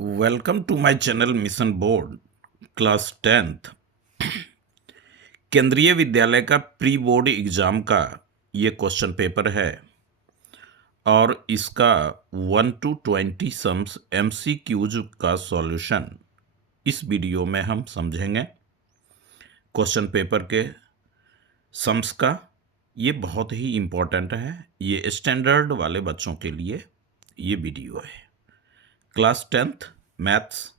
Welcome to my channel mission board class 10th Kendriya विद्यालय का pre board exam का ये क्वेश्चन पेपर है और इसका 1 to 20 सम्स MCQs का सॉल्यूशन इस वीडियो में हम समझेंगे। क्वेश्चन पेपर के सम्स का ये बहुत ही इम्पोर्टेंट है। ये स्टैंडर्ड वाले बच्चों के लिए ये वीडियो है। क्लास 10th मैथ्स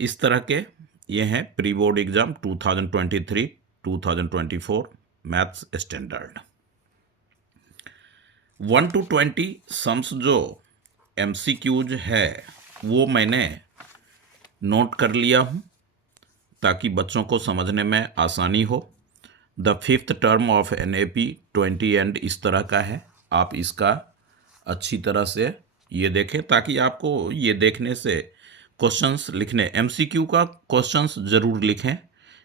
इस तरह के ये हैं pre board exam 2023-2024 maths standard 1 to 20 sums जो MCQs है वो मैंने नोट कर लिया हूँ ताकि बच्चों को समझने में आसानी हो। The fifth term of NAP 20 and इस तरह का है। आप इसका अच्छी तरह से ये देखें ताकि आपको ये देखने से क्वेश्चंस लिखने MCQ का क्वेश्चंस ज़रूर लिखें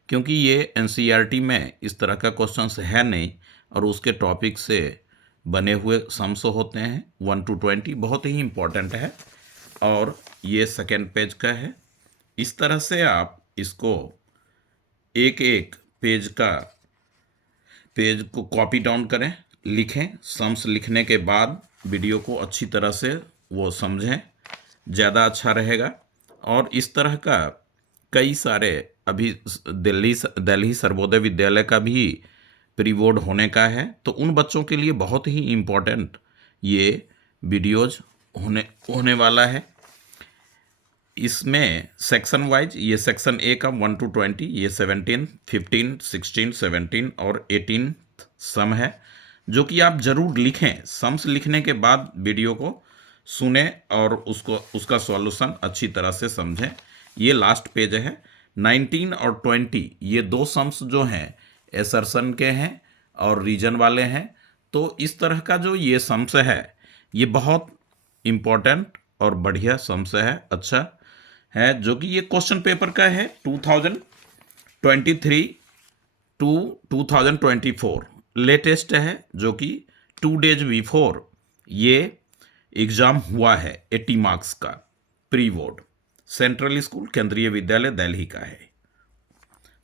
क्योंकि ये NCERT में इस तरह का क्वेश्चंस है नहीं और उसके टॉपिक से बने हुए सम्स होते हैं। 1 to 20 बहुत ही इम्पोर्टेंट है और ये सेकेंड पेज का है। इस तरह से आप इसको एक एक पेज को कॉपी डाउन करें, लिखें। सम्स लिखने के बाद वीडियो को अच्छी तरह से वो समझें, ज़्यादा रहेगा। और इस तरह का कई सारे अभी दिल्ली सर्वोदय विद्यालय का भी प्री बोर्ड होने का है, तो उन बच्चों के लिए बहुत ही इम्पोर्टेंट ये वीडियोज होने वाला है। इसमें सेक्शन वाइज ये सेक्शन ए का 1 to 20 ये 17, 15, 16, 17 और 18 सम है जो कि आप ज़रूर लिखें। सम्स लिखने के बाद वीडियो को सुने और उसका सॉल्यूशन अच्छी तरह से समझें। ये लास्ट पेज है। 19 और 20 ये दो सम्स जो हैं एसर्शन के हैं और रीजन वाले हैं। तो इस तरह का जो ये सम्स है ये बहुत इम्पोर्टेंट और बढ़िया सम्स है, अच्छा है, जो कि ये क्वेश्चन पेपर का है 2023 to 2024 लेटेस्ट है, जो कि 2 days बिफोर ये एग्ज़ाम हुआ है। 80 मार्क्स का प्री बोर्ड सेंट्रल स्कूल केंद्रीय विद्यालय दिल्ली का है।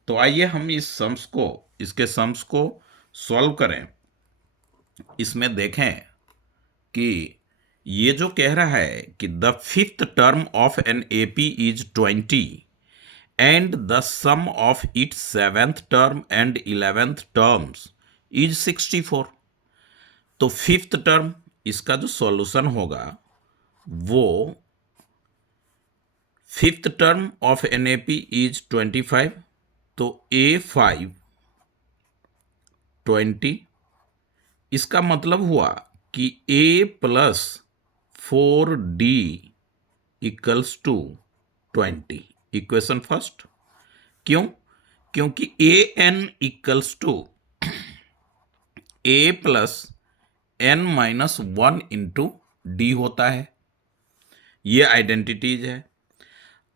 तो आइए हम इसके सम्स को सॉल्व करें। इसमें देखें कि ये जो कह रहा है कि the fifth term of an AP is 20 and the sum of its seventh term and 11th terms is 64। तो फिफ्थ टर्म इसका जो सॉल्यूशन होगा वो fifth term of NAP is 25, तो A5 20, इसका मतलब हुआ कि A plus 4D equals to 20। Equation first. क्योंकि AN equals to A plus N-1 into D होता है। ये आइडेंटिटीज है।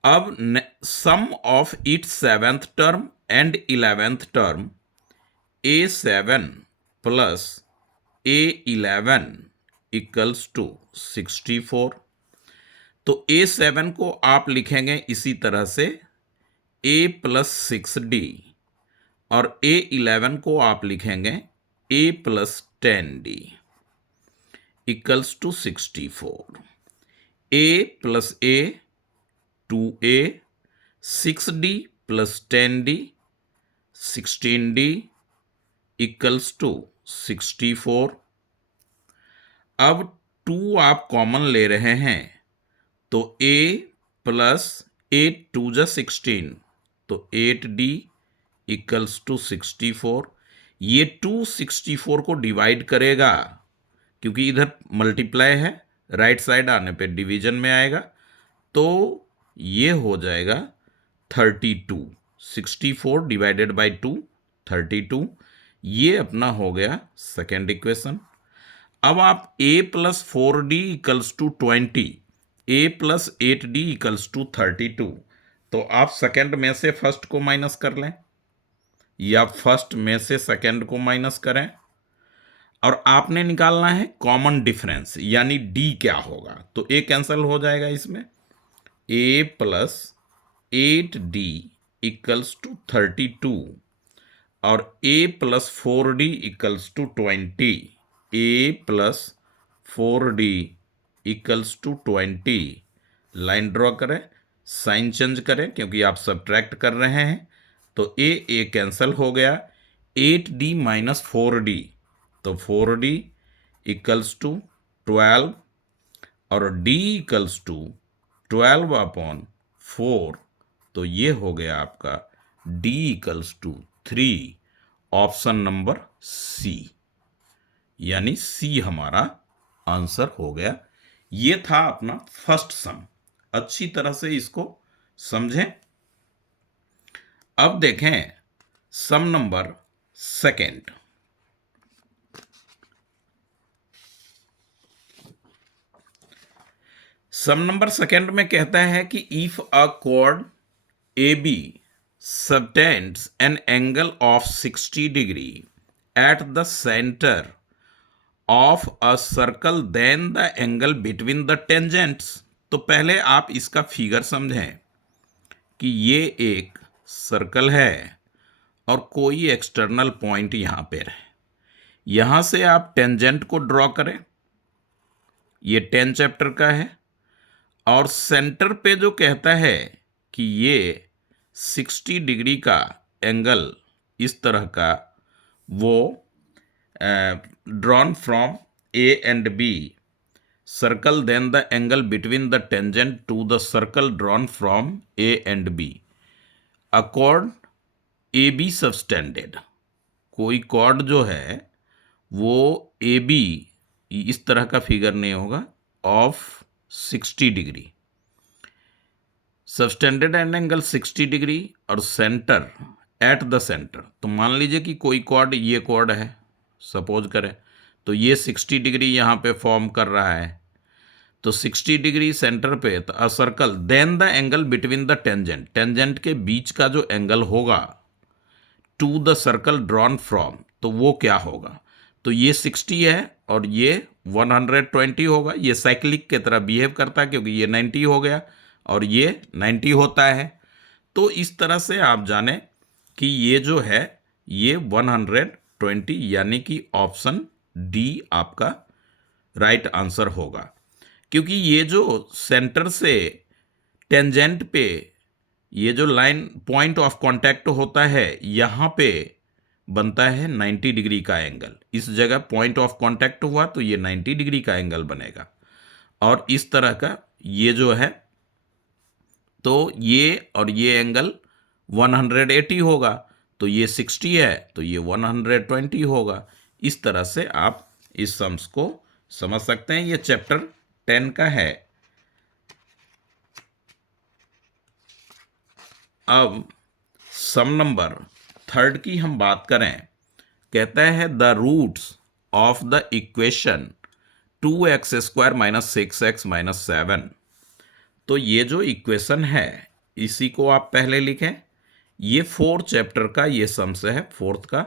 अब sum of its seventh term and 11th term A7 plus A11 equals to 64। तो A7 को आप लिखेंगे इसी तरह से A प्लस 6D और A11 को आप लिखेंगे A plus 10D equals to 64। A plus A 2A, 6D plus 10D 16D equals to 64। अब 2 आप कॉमन ले रहे हैं तो A प्लस 8 2 जा 16, तो 8D इक्वल्स टू 64। ये 2 64 को डिवाइड करेगा क्योंकि इधर मल्टीप्लाई है, राइट साइड आने पे डिवीजन में आएगा, तो ये हो जाएगा 32। 64 डिवाइडेड बाई 2 32। ये अपना हो गया सेकेंड इक्वेशन। अब आप A plus 4D equals to 20, A plus 8D equals to 32, तो आप सेकेंड में से फर्स्ट को माइनस कर लें या फर्स्ट में से सेकेंड को माइनस करें और आपने निकालना है कॉमन डिफरेंस, यानी D क्या होगा। तो A कैंसिल हो जाएगा इसमें, ए प्लस 8D इक्वल्स टू 32 और A plus 4D equals to 20। A plus 4D equals to 20। Line draw करें, साइन चेंज करें क्योंकि आप सब्ट्रैक्ट कर रहे हैं, तो ए कैंसिल हो गया। 8D माइनस 4D, तो 4D इक्वल्स टू 12 और D इक्वल्स टू 12/4, तो ये हो गया आपका D equals to 3, option number C, यानी सी हमारा आंसर हो गया। ये था अपना फर्स्ट सम। अच्छी तरह से इसको समझें। अब देखें सम नंबर सेकेंड। सम नंबर सेकेंड में कहता है कि if a chord AB subtends an angle of 60 degree at the center of a circle, then the angle between the tangents। तो पहले आप इसका फिगर समझें कि ये एक सर्कल है और कोई एक्सटर्नल पॉइंट यहां पे है। यहां से आप टेंजेंट को ड्रॉ करें, ये 10 चैप्टर का है, और सेंटर पे जो कहता है कि ये 60 डिग्री का एंगल इस तरह का, वो drawn from A and B circle, then the angle between the tangent to the circle drawn from A and B, a chord A B subtended. कोई कॉर्ड जो है वो ए बी, इस तरह का फिगर नहीं होगा, of 60 degree, subtended and angle 60 degree और सेंटर एट द सेंटर। तो मान लीजिए कि कोई कॉर्ड, ये कॉर्ड है सपोज करें, तो ये 60 डिग्री यहाँ पे फॉर्म कर रहा है, तो 60 डिग्री सेंटर पे, तो a circle then the angle between the tangent, tangent के बीच का जो एंगल होगा to the circle drawn from, तो वो क्या होगा। तो ये 60 है और ये 120 होगा। ये साइक्लिक की तरह बिहेव करता है क्योंकि ये 90 हो गया और ये 90 होता है। तो इस तरह से आप जाने कि ये जो है ये 120, यानी कि ऑप्शन डी आपका राइट आंसर होगा। क्योंकि ये जो सेंटर से टेंजेंट पे ये जो लाइन पॉइंट ऑफ कांटेक्ट होता है, यहाँ पे बनता है 90 डिग्री का एंगल। इस जगह पॉइंट ऑफ कांटेक्ट हुआ तो ये 90 डिग्री का एंगल बनेगा। और इस तरह का ये जो है, तो ये और ये एंगल 180 होगा, तो ये 60 है तो ये 120 होगा। इस तरह से आप इस सम्स को समझ सकते हैं। ये चैप्टर 10 का है। अब सम नंबर थर्ड की हम बात करें, कहता है the roots of the equation 2x² minus 6x minus 7। तो ये जो इक्वेशन है इसी को आप पहले लिखें। ये 4 चैप्टर का ये सम से है, फोर्थ का,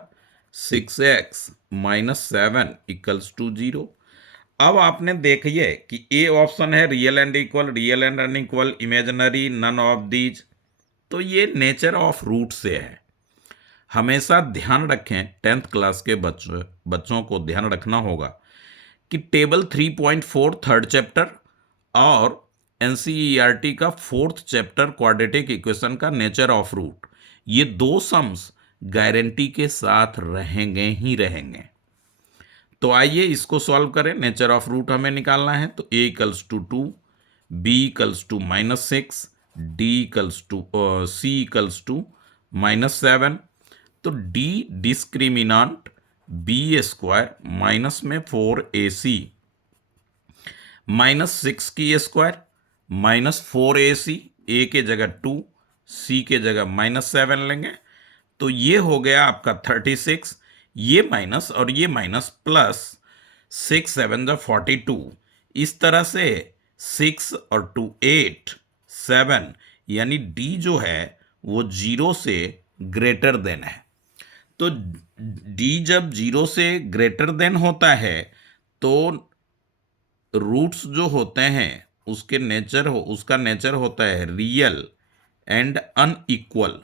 6x माइनस 7 इक्वल्स टू 0। अब आपने देखिए कि ए ऑप्शन है real and equal, real and unequal, imaginary, none of these. तो ये नेचर ऑफ रूट से है। हमेशा ध्यान रखें, 10th क्लास के बच्चों को ध्यान रखना होगा कि टेबल 3.4 थर्ड चैप्टर और एनसीईआरटी का 4th चैप्टर क्वाड्रेटिक इक्वेशन का नेचर ऑफ रूट, ये 2 सम्स गारंटी के साथ रहेंगे ही रहेंगे। तो आइए इसको सॉल्व करें। नेचर ऑफ रूट हमें निकालना है, तो a equals to 2, b equals to -6, d equals to c equals to -7। तो d डिस्क्रिमिनांट b² माइनस में 4ac, -6 की स्क्वायर माइनस 4ac, a के जगह 2, c के जगह -7 लेंगे, तो ये हो गया आपका 36। ये माइनस और ये माइनस प्लस, 6 7 जा 42। इस तरह से 6 और 2 8 7, यानी d जो है वो 0 से ग्रेटर देन है। तो d जब 0 से ग्रेटर देन होता है तो रूट्स जो होते हैं उसका नेचर होता है रियल एंड अनइक्वल।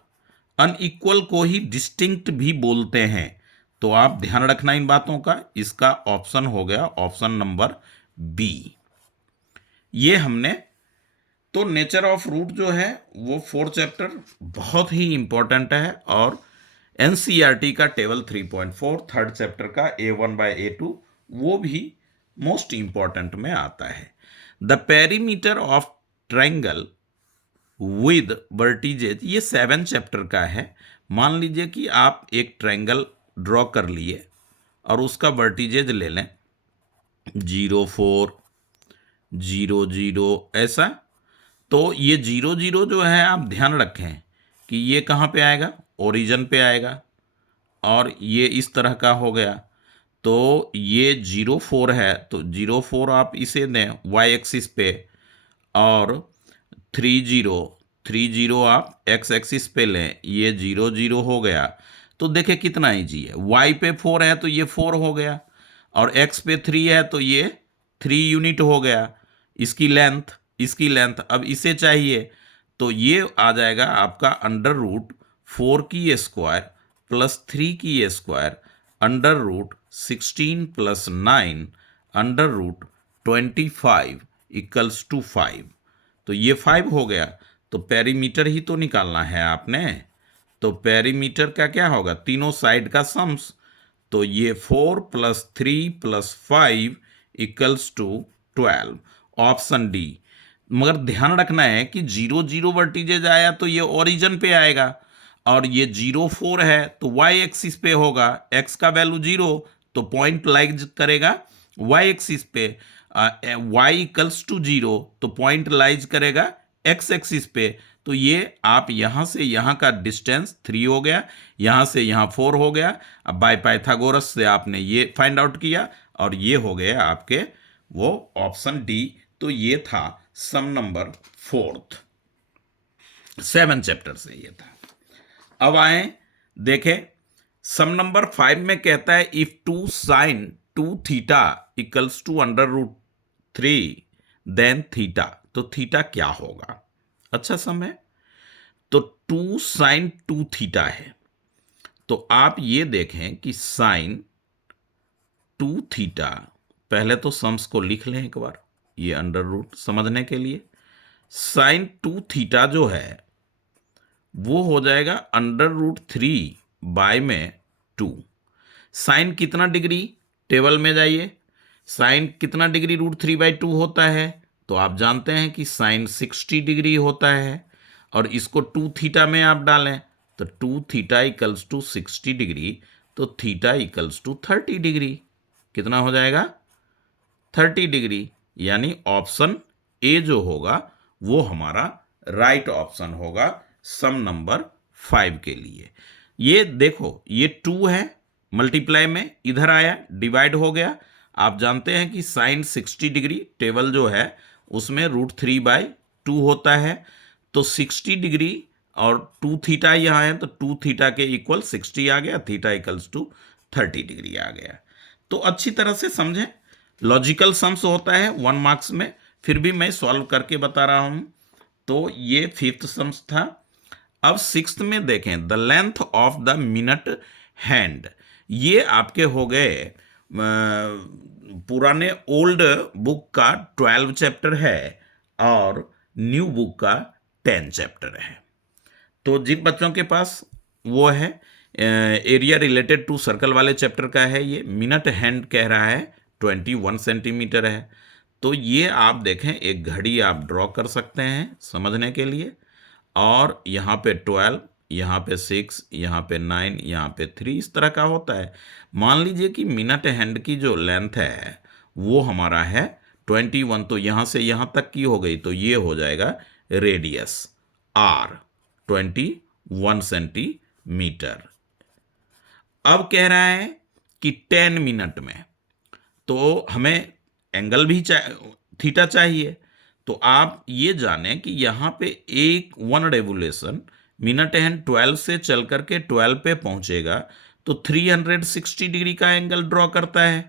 अनइक्वल को ही डिस्टिंक्ट भी बोलते हैं। तो आप ध्यान रखना इन बातों का। इसका ऑप्शन हो गया ऑप्शन नंबर बी। ये हमने तो नेचर ऑफ रूट जो है वो 4th चैप्टर बहुत ही इंपॉर्टेंट है, और एनसीईआरटी का टेबल 3.4 3rd चैप्टर का A1/A2 वो भी मोस्ट इंपॉर्टेंट में आता है। The perimeter of triangle with vertices, ये 7 चैप्टर का है। मान लीजिए कि आप एक ट्रायंगल ड्रॉ कर लिए और उसका वर्टिजेज ले लें 0 4 0 0 ऐसा। तो ये 0 0 जो है आप ध्यान रखें कि ये कहाँ पे आएगा, ओरिजिन पे आएगा, और ये इस तरह का हो गया। तो ये 0 4 है तो 0 4 आप इसे दें वाई एक्सिस पे, और 3 0 आप एक्स एक्सिस पे लें, ये 0 0 हो गया। तो देखें कितना ईजी है, वाई पे 4 है तो ये 4 हो गया, और एक्स पे 3 है तो ये 3 यूनिट हो गया। इसकी लेंथ अब इसे चाहिए, तो ये आ जाएगा आपका अंडर रूट 4 की स्क्वायर प्लस 3 की square under root 16 plus 9 under root 25 equals to 5। तो ये 5 हो गया। तो पेरीमीटर ही तो निकालना है आपने। तो पेरीमीटर का क्या होगा, तीनों साइड का सम्स। तो ये 4 plus 3 plus 5 equals to 12, option D. मगर ध्यान रखना है कि 0 0 वर्टिजेज आया तो ये ओरिजिन पे आएगा, और ये 0 4 है तो वाई एक्सिस पे होगा। एक्स का वैल्यू 0 तो पॉइंट लाइज करेगा वाई एक्सिस पे, वाई इक्वल्स टू 0 तो पॉइंट लाइज करेगा एक्स एक्सिस पे। तो ये आप यहां से यहां का डिस्टेंस 3 हो गया, यहां से यहां 4 हो गया। अब बाय पाइथागोरस से आपने ये फाइंड आउट किया, और ये हो गया आपके वो ऑप्शन डी। तो ये था सम नंबर 4th 7 चैप्टर से ये था। अब आए देखें सम नंबर 5 में कहता है if 2 sin 2 theta equals to under root 3 then theta. तो थीटा क्या होगा, अच्छा सम है। तो 2 sin 2 थीटा है, तो आप ये देखें कि sin 2 थीटा, पहले तो सम्स को लिख लें एक बार ये अंडर रूट समझने के लिए। sin 2 थीटा जो है वो हो जाएगा अंडर रूट 3 बाय में 2। साइन कितना डिग्री, टेबल में जाइए, साइन कितना डिग्री रूट 3 बाई 2 होता है, तो आप जानते हैं कि साइन 60 डिग्री होता है, और इसको 2 थीटा में आप डालें तो 2 थीटा इक्वल्स टू 60 डिग्री, तो थीटा इक्वल्स टू 30 डिग्री। कितना हो जाएगा, 30 डिग्री। यानी ऑप्शन ए जो होगा वो हमारा राइट ऑप्शन होगा सम नंबर 5 के लिए। ये देखो ये 2 है, मल्टीप्लाई में इधर आया, डिवाइड हो गया। आप जानते हैं कि साइन 60 डिग्री टेबल जो है उसमें रूट 3 बाई 2 होता है, तो 60 डिग्री और 2 थीटा यहाँ है, तो 2 थीटा के इक्वल 60 आ गया, थीटा इक्वल्स टू 30 डिग्री आ गया। तो अच्छी तरह से समझें, लॉजिकल सम्स होता है 1 मार्क्स में, फिर भी मैं सॉल्व करके बता रहा हूं। तो ये 5th सम्स था। अब 6th में देखें the length of the minute hand. ये आपके हो गए पुराने ओल्ड बुक का 12 चैप्टर है और न्यू बुक का 10 चैप्टर है। तो जिन बच्चों के पास वो है एरिया रिलेटेड टू सर्कल वाले चैप्टर का है, ये मिनट हैंड कह रहा है 21 सेंटीमीटर है। तो ये आप देखें एक घड़ी आप ड्रॉ कर सकते हैं समझने के लिए, और यहाँ पे 12, यहाँ पे 6, यहाँ पे 9, यहाँ पे 3 इस तरह का होता है। मान लीजिए कि मिनट हैंड की जो लेंथ है वो हमारा है 21, तो यहाँ से यहाँ तक की हो गई, तो ये हो जाएगा रेडियस आर 21 सेंटीमीटर। अब कह रहा है कि 10 मिनट में, तो हमें एंगल भी थीटा चाहिए। तो आप ये जानें कि यहाँ पे एक 1 रेवोल्यूशन मिनट हैंड 12 से चल करके 12 पे पहुंचेगा, तो 360 डिग्री का एंगल ड्रॉ करता है।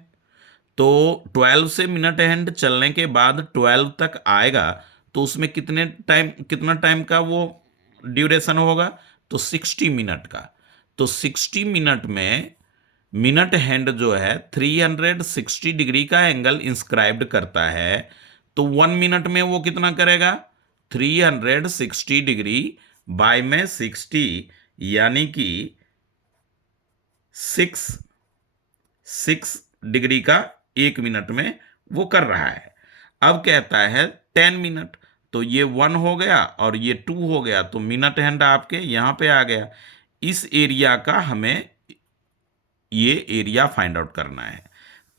तो 12 से मिनट हैंड चलने के बाद 12 तक आएगा, तो उसमें कितना टाइम का वो ड्यूरेशन होगा, तो 60 मिनट का। तो 60 मिनट में मिनट हैंड जो है 360 डिग्री का एंगल इंस्क्राइब्ड करता है, तो 1 मिनट में वो कितना करेगा, 360 डिग्री बाय में 60, यानी कि 6 डिग्री का 1 मिनट में वो कर रहा है। अब कहता है 10 मिनट, तो ये 1 हो गया और ये 2 हो गया, तो मिनट हैंड आपके यहां पे आ गया। इस एरिया का हमें ये एरिया फाइंड आउट करना है।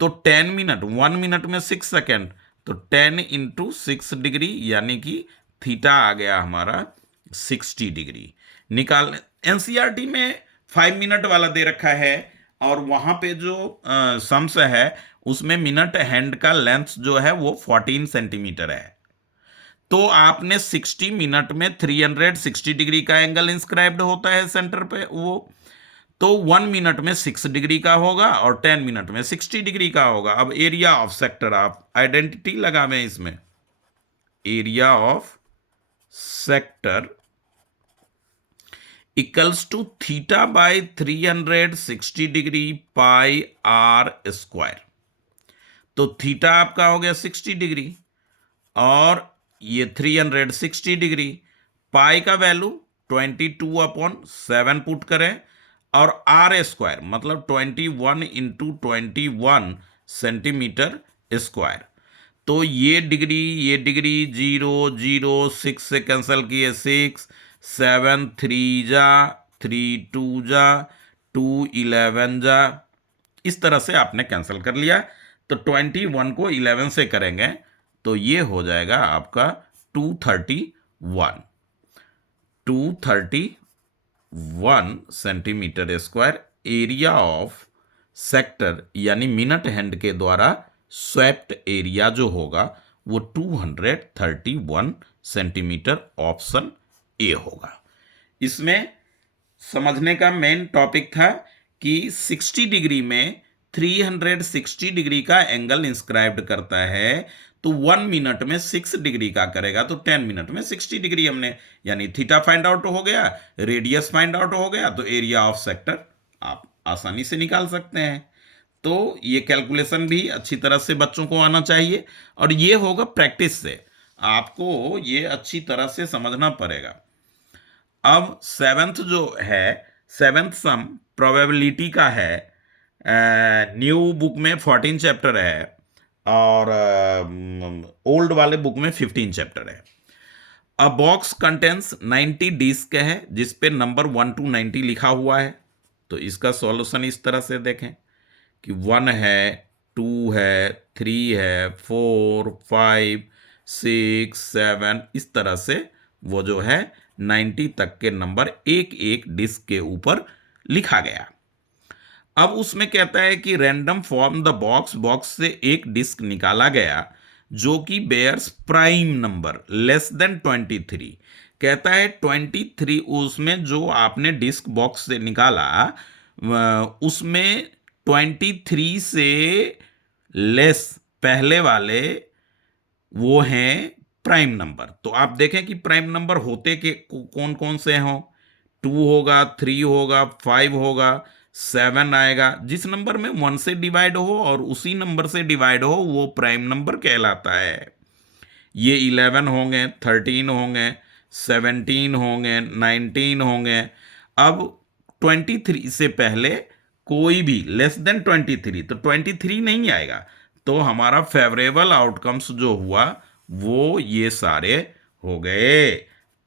तो 10 मिनट, 1 मिनट में 6 सेकेंड, तो 10 × 6 डिग्री, यानी कि थीटा आ गया हमारा 60 डिग्री। निकाल, एनसीईआरटी में 5 मिनट वाला दे रखा है, और वहां पे जो सम्स है उसमें मिनट हैंड का लेंथ जो है वो 14 सेंटीमीटर है। तो आपने 60 मिनट में 360 डिग्री का एंगल इंस्क्राइब्ड होता है सेंटर पे वो, तो 1 मिनट में 6 डिग्री का होगा और 10 मिनट में 60 डिग्री का होगा। अब एरिया ऑफ सेक्टर आप आइडेंटिटी लगावें इसमें, area of sector equals to theta by 360 degree pi r square. तो थीटा आपका हो गया 60 डिग्री और ये 360 डिग्री, पाई का वैल्यू 22/7 पुट करें, और आर स्क्वायर मतलब 21 × 21 सेंटीमीटर स्क्वायर। तो ये डिग्री 0 0 6 से कैंसिल किए, 6 7 3 जा 3 2 जा 2 11 जा, इस तरह से आपने कैंसिल कर लिया। तो 21 को 11 से करेंगे तो ये हो जाएगा आपका 231 centimetre square. Area of sector यानी मिनट हैंड के द्वारा स्वेप्ट एरिया जो होगा वो 231 सेंटीमीटर, ऑप्शन ए होगा। इसमें समझने का मेन टॉपिक था कि 60 डिग्री में 360 डिग्री का एंगल इंस्क्राइब्ड करता है, तो 1 मिनट में 6 डिग्री का करेगा, तो 10 मिनट में 60 डिग्री हमने, यानी थीटा फाइंड आउट हो गया, रेडियस फाइंड आउट हो गया, तो एरिया ऑफ सेक्टर आप आसानी से निकाल सकते हैं। तो ये कैलकुलेशन भी अच्छी तरह से बच्चों को आना चाहिए, और ये होगा प्रैक्टिस से, आपको ये अच्छी तरह से समझना पड़ेगा। अब सेवेंथ जो है, सेवेंथ सम प्रोबेबिलिटी का है, न्यू बुक में 14 चैप्टर है और ओल्ड वाले बुक में 15 चैप्टर है। अ बॉक्स कंटेंस 90 डिस्क है जिसपे नंबर 1 to 90 लिखा हुआ है। तो इसका सॉल्यूशन इस तरह से देखें कि 1 है, 2 है, 3 है, 4 5 6 7, इस तरह से वो जो है 90 तक के नंबर एक एक डिस्क के ऊपर लिखा गया। अब उसमें कहता है कि random form the box, box से एक डिस्क निकाला गया जो कि bears prime number less than 23। कहता है 23, उसमें जो आपने डिस्क बॉक्स से निकाला उसमें 23 से लेस पहले वाले वो हैं प्राइम नंबर। तो आप देखें कि प्राइम नंबर होते के कौन कौन से हों, 2 होगा, 3 होगा, 5 होगा, 7 आएगा। जिस नंबर में 1 से डिवाइड हो और उसी नंबर से डिवाइड हो वो प्राइम नंबर कहलाता है। ये 11 होंगे, 13 होंगे, 17 होंगे, 19 होंगे। अब 23 से पहले कोई भी लेस देन 23, तो 23 नहीं आएगा, तो हमारा फेवरेबल आउटकम्स जो हुआ वो ये सारे हो गए।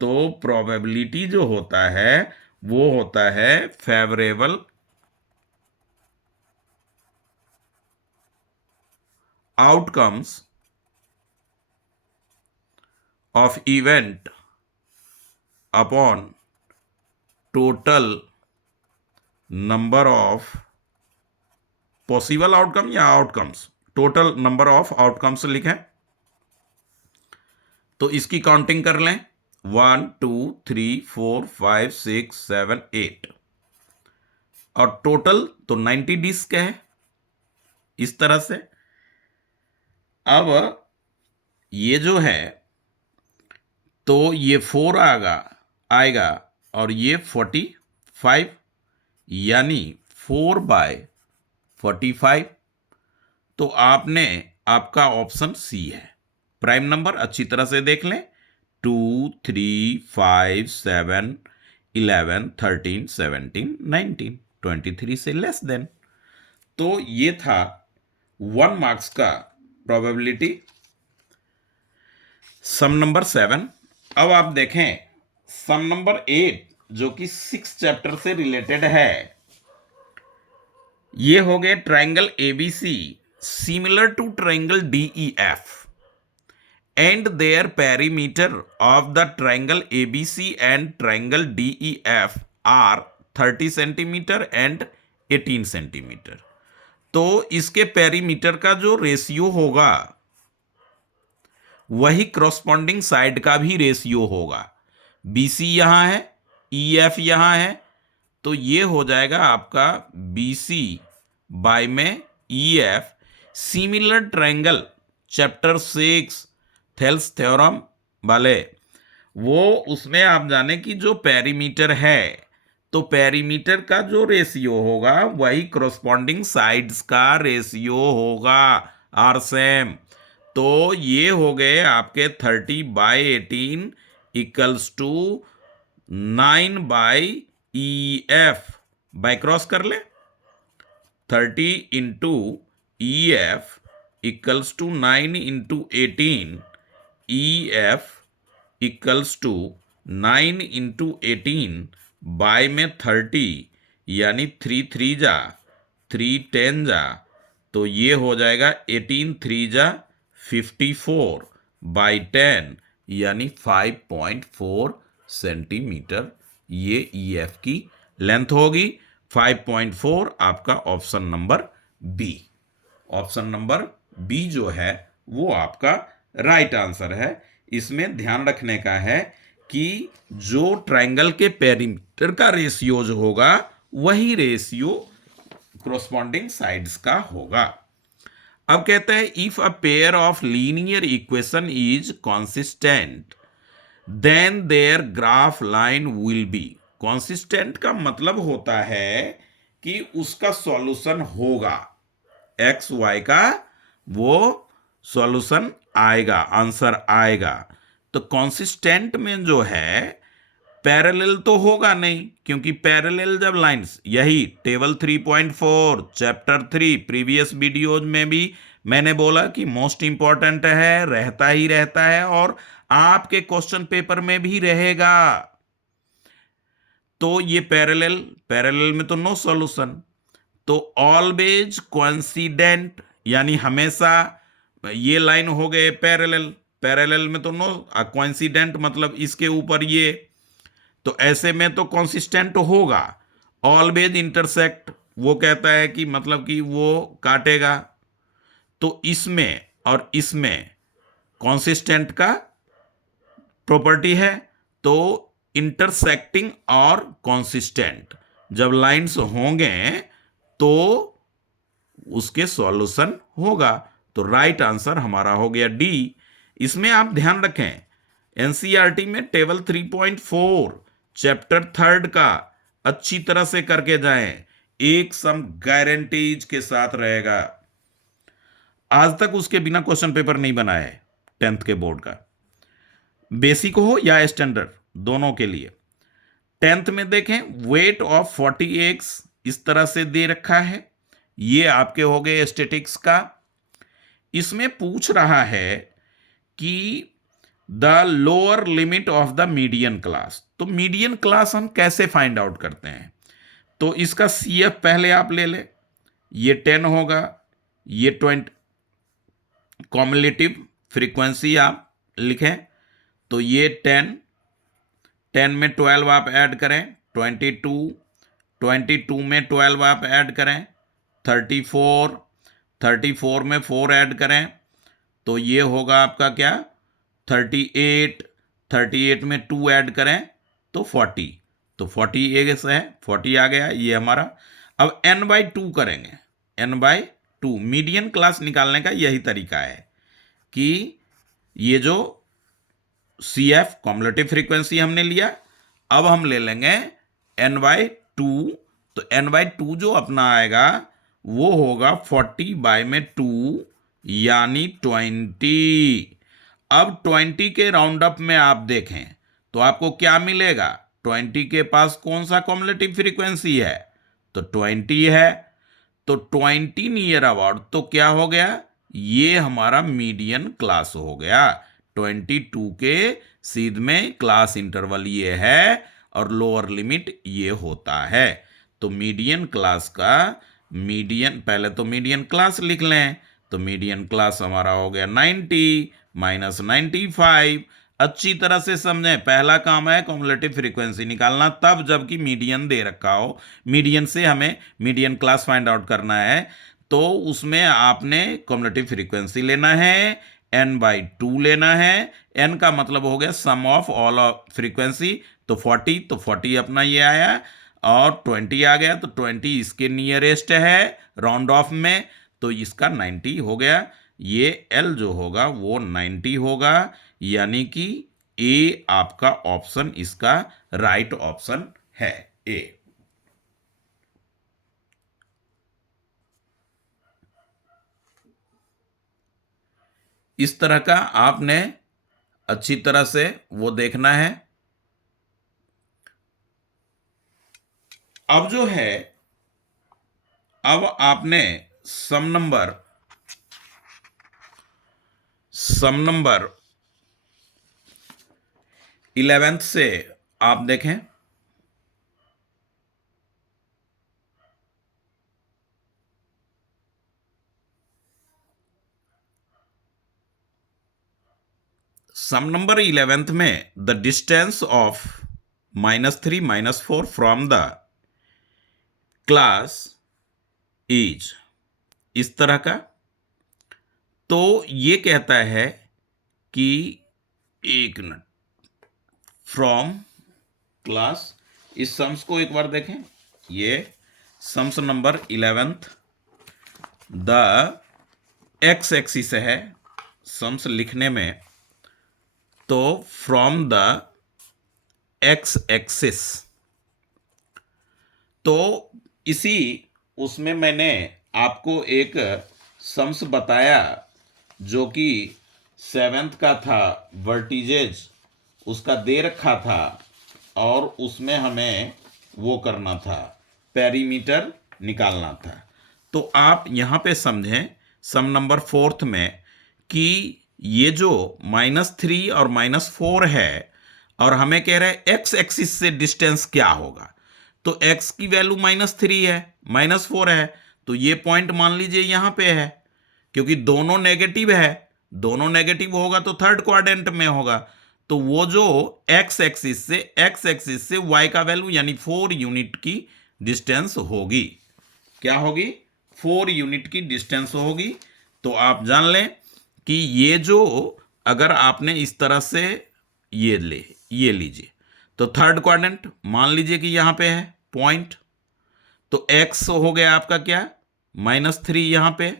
तो प्रोबेबिलिटी जो होता है वो होता है favourable outcomes of event upon total number of possible outcome या outcomes, total number of outcomes लिखें। तो इसकी काउंटिंग कर लें, 1 2 3 4 5 6 7 8, और टोटल तो 90 डिस्क है इस तरह से। अब ये जो है तो ये 4 आएगा और ये 45, यानी 4/45। तो आपका ऑप्शन सी है प्राइम नंबर। अच्छी तरह से देख लें, 2, 3, 5, 7, 11, 13, 17, 19, 23 से लेस देन। तो ये था 1 मार्क्स का प्रोबेबिलिटी सम नंबर 7। अब आप देखें सम नंबर 8 जो कि 6 चैप्टर से रिलेटेड है। ये हो गए triangle ABC similar to triangle DEF and their perimeter of the triangle ABC and triangle DEF are 30 centimetre and 18 centimetre. तो इसके पेरीमीटर का जो रेशियो होगा वही क्रॉसपॉन्डिंग साइड का भी रेशियो होगा। BC यहां है, EF यहां है, तो ये हो जाएगा आपका BC बाय में EF। Similar triangle chapter 6 Thales theorem वाले, वो उसमें आप जाने कि जो पेरीमीटर है तो पेरीमीटर का जो रेशियो होगा वही क्रॉसपॉन्डिंग साइड्स का रेशियो होगा, आर सेम। तो ये हो गए आपके 30/18 equals to 9/EF। By cross कर ले, 30 into EF equals to 9 into 18। EF equals to 9 into 18 by में 30, यानी 3 3 जा 3 10 जा, तो ये हो जाएगा 18 3 जा 54 बाय 10, यानी 5.4 सेंटीमीटर ये EF की लेंथ होगी। 5.4 आपका option number B. Option number B जो है वो आपका राइट आंसर है। इसमें ध्यान रखने का है कि जो ट्रायंगल के पेरीमीटर का रेशियो जो होगा वही रेशियो क्रॉसपॉन्डिंग साइड्स का होगा। अब कहते हैं if a pair of linear equation is consistent then their graph line will be. Consistent का मतलब होता है कि उसका सॉल्यूशन होगा, एक्स वाई का वो सॉल्यूशन आएगा, आंसर आएगा। तो कॉन्सिस्टेंट में जो है पैरेलल तो होगा नहीं, क्योंकि पैरेलल जब लाइंस, यही टेबल 3.4 चैप्टर 3 प्रीवियस वीडियोज में भी मैंने बोला कि मोस्ट इंपॉर्टेंट है, रहता ही रहता है और आपके क्वेश्चन पेपर में भी रहेगा। तो ये पैरेलल में तो नो सॉल्यूशन, तो ऑलवेज कोइंसिडेंट, यानी हमेशा ये लाइन हो गए पैरेलल में तो नो, कोइंसिडेंट मतलब इसके ऊपर ये, तो ऐसे में तो कंसिस्टेंट होगा। ऑलवेज इंटरसेक्ट वो कहता है कि मतलब कि वो काटेगा, तो इसमें और इसमें कंसिस्टेंट का प्रॉपर्टी है। तो इंटरसेक्टिंग और कंसिस्टेंट जब लाइंस होंगे तो उसके सॉल्यूशन होगा। तो राइट आंसर हमारा हो गया डी। इसमें आप ध्यान रखें एनसीईआरटी में टेबल 3.4 चैप्टर 3 का अच्छी तरह से करके जाएं, एक सम गारंटीज के साथ रहेगा। आज तक उसके बिना क्वेश्चन पेपर नहीं बना है 10th के बोर्ड का, बेसिक हो या स्टैंडर्ड दोनों के लिए। 10th में देखें वेट ऑफ 40 एग्स इस तरह से दे रखा है, ये आपके हो गए स्टैटिक्स का। इसमें पूछ रहा है कि the lower limit of the median class. तो मीडियन क्लास हम कैसे फाइंड आउट करते हैं? तो इसका CF पहले आप ले ले, ये 10 होगा, ये 20 कॉम्युलेटिव फ्रीक्वेंसी आप लिखें, तो ये 10 में 12 आप ऐड करें, 22 में 12 आप ऐड करें, 34 में 4 ऐड करें, तो ये होगा आपका क्या 38 में 2 ऐड करें तो 40, तो 40 है, 40 आ गया ये हमारा। अब n/2 करेंगे, n/2 मीडियन क्लास निकालने का यही तरीका है कि ये जो CF कॉम्युलेटिव फ्रीक्वेंसी हमने लिया, अब हम ले लेंगे n/2। तो n/2 जो अपना आएगा वो होगा 40/2 यानी 20। अब 20 के राउंड अप में आप देखें तो आपको क्या मिलेगा, 20 के पास कौन सा कॉम्युलेटिव फ्रीक्वेंसी है, तो 20 है। तो 20 नियर अबाउट तो क्या हो गया, ये हमारा मीडियन क्लास हो गया। 22 के सीध में क्लास इंटरवल ये है और लोअर लिमिट ये होता है। तो मीडियन क्लास का मीडियन, पहले तो मीडियन क्लास लिख लें, तो मीडियन क्लास हमारा हो गया 90 माइनस 95। अच्छी तरह से समझें, पहला काम है कॉम्युलेटिव फ्रीक्वेंसी निकालना, तब जबकि मीडियन दे रखा हो, मीडियन से हमें मीडियन क्लास फाइंड आउट करना है। तो उसमें आपने कॉम्युलेटिव फ्रीक्वेंसी लेना है, n/2 लेना है। n का मतलब हो गया सम ऑफ ऑल फ्रीक्वेंसी, तो 40, तो 40 अपना ये आया, और 20 आ गया, तो 20 इसके नियरेस्ट है राउंड ऑफ में, तो इसका 90 हो गया। ये L जो होगा वो 90 होगा, यानी कि ए आपका ऑप्शन इसका राइट ऑप्शन है, ए। इस तरह का आपने अच्छी तरह से वो देखना है। अब जो है, अब आपने सम नंबर 11th से आप देखें, सम नंबर 11th में the distance of -3 -4 from the class is, इस तरह का। तो ये कहता है कि एक मिनट, फ्रॉम क्लास, इस सम्स को एक बार देखें, ये sums number 11th, the x axis है सम्स लिखने में, तो फ्रॉम द एक्स एक्सिस। तो इसी उसमें मैंने आपको एक सम्स बताया जो कि 7th का था, वर्टिजेज उसका दे रखा था, और उसमें हमें वो करना था, पेरीमीटर निकालना था। तो आप यहाँ पे समझें सम नंबर 4th में कि ये जो -3 और -4 है, और हमें कह रहे हैं एक्स एक्सिस से डिस्टेंस क्या होगा, तो x की वैल्यू -3 है, -4 है, तो ये पॉइंट मान लीजिए यहां पे है, क्योंकि दोनों नेगेटिव है, दोनों नेगेटिव होगा तो थर्ड क्वाड्रेंट में होगा। तो वो जो x एक्सिस से y का वैल्यू यानी 4 यूनिट की डिस्टेंस होगी, क्या होगी, 4 यूनिट की डिस्टेंस होगी। तो आप जान लें कि ये जो, अगर आपने इस तरह से ये लीजिए, तो थर्ड क्वाड्रेंट मान लीजिए कि यहां पे है पॉइंट, तो x हो गया आपका क्या, -3 यहां पे,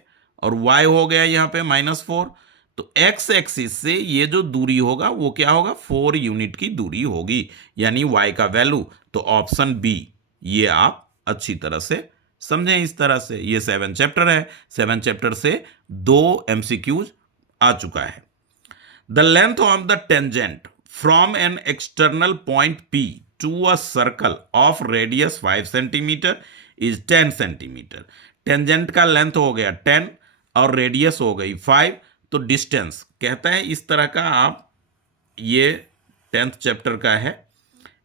और y हो गया यहां पे -4। तो x एक्सिस से ये जो दूरी होगा वो क्या होगा, 4 यूनिट की दूरी होगी, यानी y का वैल्यू। तो ऑप्शन बी, ये आप अच्छी तरह से समझें। इस तरह से ये 7 चैप्टर है, 7 चैप्टर से 2 MCQs आ चुका है। The length of the tangent from an external point P to a circle of radius 5 centimetre is 10 centimetre. Tangent का लेंथ हो गया 10 और रेडियस हो गई 5, तो डिस्टेंस कहता है इस तरह का। आप ये 10th चैप्टर का है,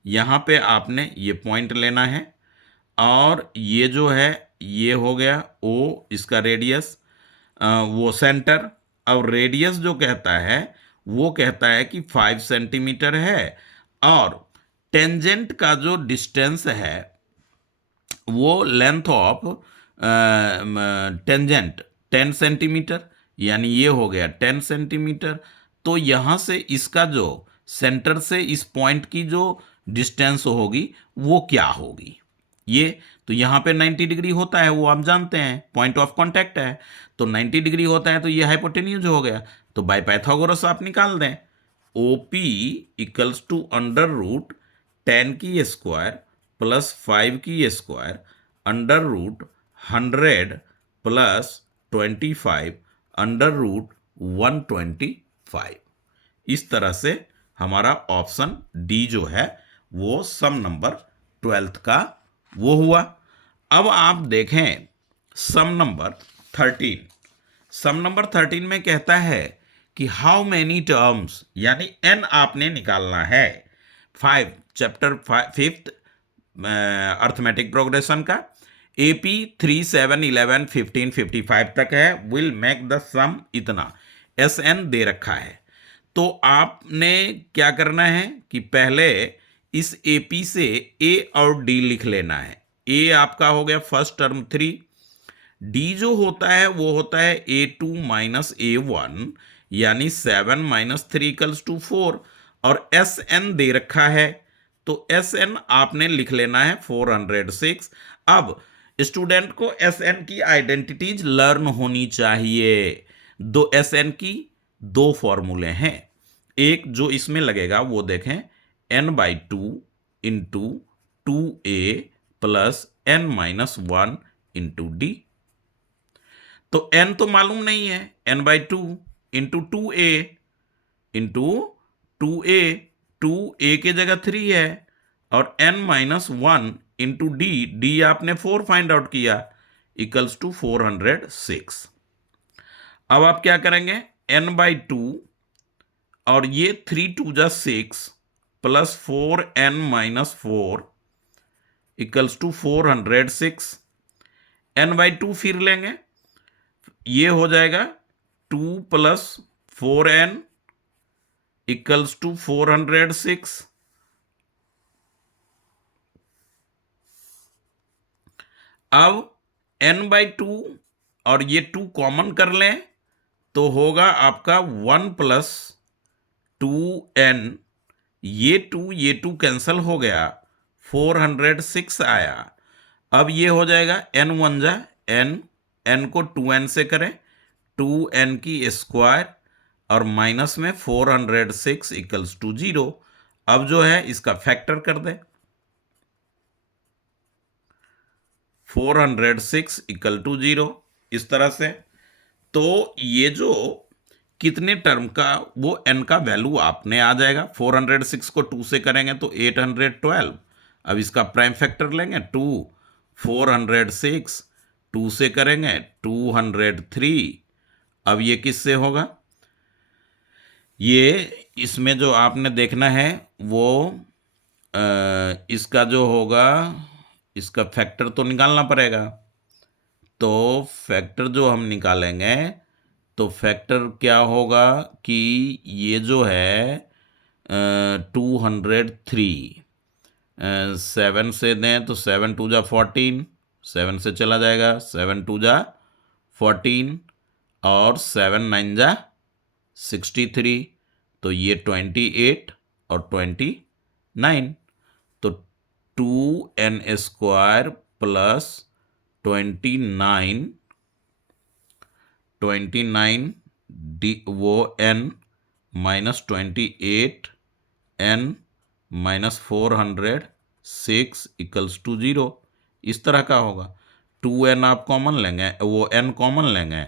यहाँ पे आपने ये पॉइंट लेना है, और ये जो है ये हो गया O, इसका रेडियस, वो सेंटर। और रेडियस जो कहता है वो कहता है कि 5 सेंटीमीटर है, और टेंजेंट का जो डिस्टेंस है वो लेंथ ऑफ टेंजेंट 10 सेंटीमीटर, यानी ये हो गया 10 सेंटीमीटर। तो यहाँ से इसका जो सेंटर से इस पॉइंट की जो डिस्टेंस होगी वो क्या होगी, ये तो यहाँ पे 90 डिग्री होता है, वो आप जानते हैं, पॉइंट ऑफ कांटेक्ट है, तो 90 डिग्री होता है, तो ये हाइपोटेन्यूज हो गया। तो बाय पाइथागोरस आप निकाल दें, OP equals to under root 10 की स्क्वायर प्लस 5 की square under root 100 plus 25 under root 125। इस तरह से हमारा ऑप्शन डी जो है वो सम नंबर 12th का वो हुआ। अब आप देखें सम नंबर 13। सम नंबर 13 में कहता है कि हाउ मेनी टर्म्स, यानी n आपने निकालना है 5 चैप्टर 5th अर्थमेटिक प्रोग्रेशन का। AP 3 7 11 15 55 तक है। विल मेक द सम इतना, SN दे रखा है। तो आपने क्या करना है कि पहले इस AP से A और D लिख लेना है। A आपका हो गया फर्स्ट टर्म 3, D जो होता है वो होता है A2 माइनस A1, यानी 7 माइनस 3 इक्वल्स टू 4, और SN दे रखा है, तो SN आपने लिख लेना है 406। अब स्टूडेंट को SN की आइडेंटिटीज लर्न होनी चाहिए। दो SN की दो फॉर्मूले हैं, एक जो इसमें लगेगा वो देखें, n/2 into 2a plus n-1 into D. तो n तो मालूम नहीं है, n/2 into 2a into 2a, 2a की जगह 3 है, और n-1 इंटू डी, डी आपने 4 फाइंड आउट किया, इक्वल्स टू 406। अब आप क्या करेंगे, n/2 और ये 3 2 जा 6 plus 4n-4 equals to 406। n/2 फिर लेंगे, ये हो जाएगा 2 प्लस 4n इक्वल्स टू 406। अब n/2 और ये 2 कॉमन कर लें तो होगा आपका 1 प्लस 2n, ये 2 कैंसल हो गया, 406 आया। अब ये हो जाएगा n1 जा n को 2n से करें, 2n की स्क्वायर और माइनस में 406 इक्वल्स टू 0। अब जो है इसका फैक्टर कर दें, 406 इक्वल टू 0, इस तरह से। तो ये जो कितने टर्म का वो n का वैल्यू आपने आ जाएगा। 406 को 2 से करेंगे तो 812। अब इसका प्राइम फैक्टर लेंगे 2, 406 2 से करेंगे 203। अब ये किससे होगा, ये इसमें जो आपने देखना है वो इसका जो होगा, इसका फैक्टर तो निकालना पड़ेगा। तो फैक्टर जो हम निकालेंगे तो फैक्टर क्या होगा कि ये जो है 203, 7 से दें तो 7 2 जा 14, 7 से चला जाएगा, 7 2 जा 14 और 7 9 जा 63, तो ये 28 और 29, तो 2n² प्लस 29 डी वो n minus 28 n minus 406 equals to 0, इस तरह का होगा। 2n आप कॉमन लेंगे, वो n कॉमन लेंगे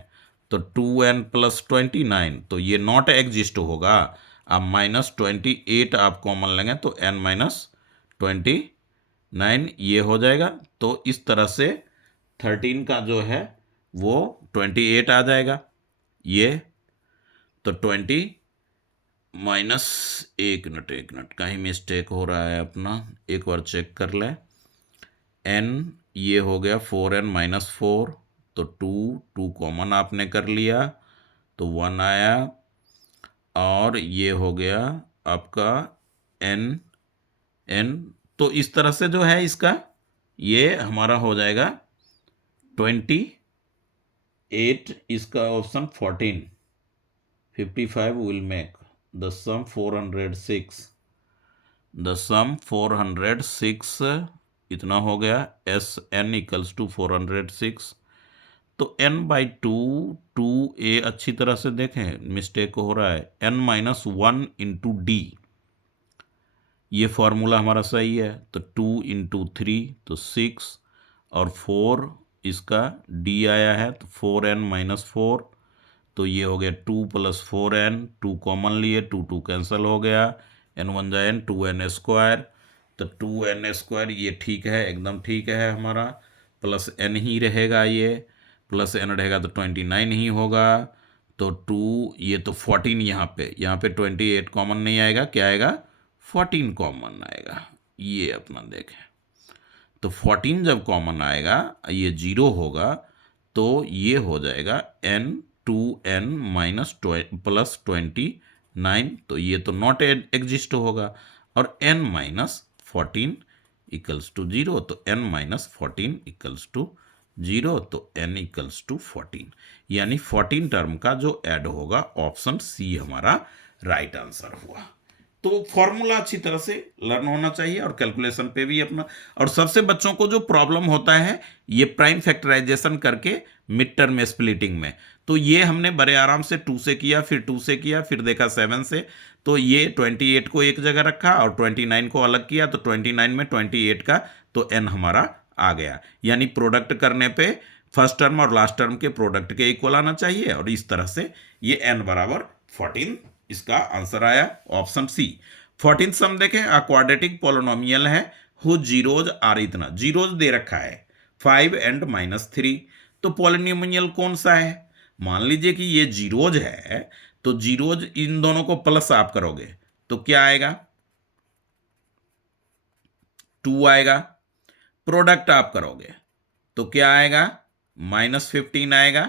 तो 2n प्लस 29, तो ये नॉट एग्जिस्ट होगा। अब माइनस 28 आप कॉमन लेंगे तो n माइनस 29 ये हो जाएगा। तो इस तरह से 13 का जो है वो 28 आ जाएगा। ये तो 20 माइनस, एक मिनट कहीं मिस्टेक हो रहा है अपना, एक बार चेक कर लें। n ये हो गया 4n माइनस 4, तो 2 कॉमन आपने कर लिया तो 1 आया, और ये हो गया आपका n। तो इस तरह से जो है इसका ये हमारा हो जाएगा 28, इसका option 14, 55 will make the sum 406। The sum 406 इतना हो गया, SN इक्वल्स टू 406। तो n/2, 2a अच्छी तरह से देखें, मिस्टेक हो रहा है, n-1 इंटू डी, ये फॉर्मूला हमारा सही है। तो 2 इंटू 3 तो 6 और 4 इसका डी आया है, तो 4n-4, तो ये हो गया 2 + 4n, 2 कॉमन लिए, 2 कैंसिल हो गया, n1 जा n, 2n², तो 2n² ये ठीक है, एकदम ठीक है हमारा, प्लस n ही रहेगा, ये प्लस n रहेगा तो 29 ही होगा, तो 2 ये तो 14 यहाँ पे 28 कॉमन नहीं आएगा, क्या आएगा 14 कॉमन आएगा, ये अपना देखें। तो 14 जब कॉमन आएगा, ये 0 होगा, तो ये हो जाएगा n2n प्लस 29, तो ये तो नॉट एग्जिस्ट होगा, और n-14 इक्वल्स टू 0, तो n-14 इक्वल्स टू 0, तो n इक्वल्स टू 14, यानी 14 टर्म का जो ऐड होगा, ऑप्शन सी हमारा राइट आंसर हुआ। तो फॉर्मूला अच्छी तरह से लर्न होना चाहिए, और कैलकुलेशन पे भी अपना, और सबसे बच्चों को जो प्रॉब्लम होता है ये प्राइम फैक्टराइजेशन करके मिड टर्म में स्प्लिटिंग में, तो ये हमने बड़े आराम से 2 से किया, फिर 2 से किया, फिर देखा 7 से, तो ये 28 को एक जगह रखा और 29 को अलग किया, तो 29 में 28 का तो n हमारा आ गया, यानी प्रोडक्ट करने पे फर्स्ट टर्म और लास्ट टर्म के प्रोडक्ट के इक्वल आना चाहिए, और इस तरह से ये n बराबर 14 इसका आंसर आया, ऑप्शन सी। 14th सम देखें, अ क्वाड्रेटिक पोलिनोमियल है हु जीरोज आर, इतना जीरोज दे रखा है 5 and -3, तो पोलिनोमियल कौन सा है? मान लीजिए कि ये जीरोज है, तो जीरोज इन दोनों को प्लस आप करोगे तो क्या आएगा 2 आएगा, प्रोडक्ट आप करोगे तो क्या आएगा -15 आएगा।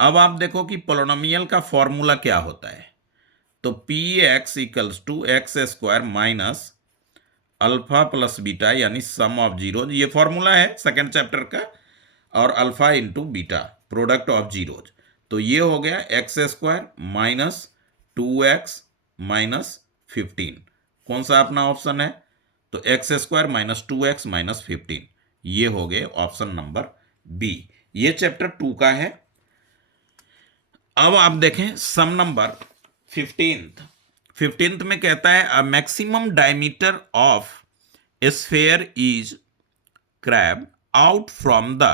अब आप देखो कि पोलिनोमियल का फॉर्मूला क्या होता है, तो px equals to x² minus alpha plus beta, यानी सम ऑफ जीरोज, ये फॉर्मूला है सेकंड चैप्टर का, और alpha into beta product of zeros, तो ये हो गया x² माइनस 2x माइनस 15, कौन सा अपना ऑप्शन है, तो x² माइनस 2x माइनस 15, ये हो गए ऑप्शन नंबर बी, ये चैप्टर 2 का है। अब आप देखें सम नंबर 15th में कहता है a maximum diameter of sphere is crab out from the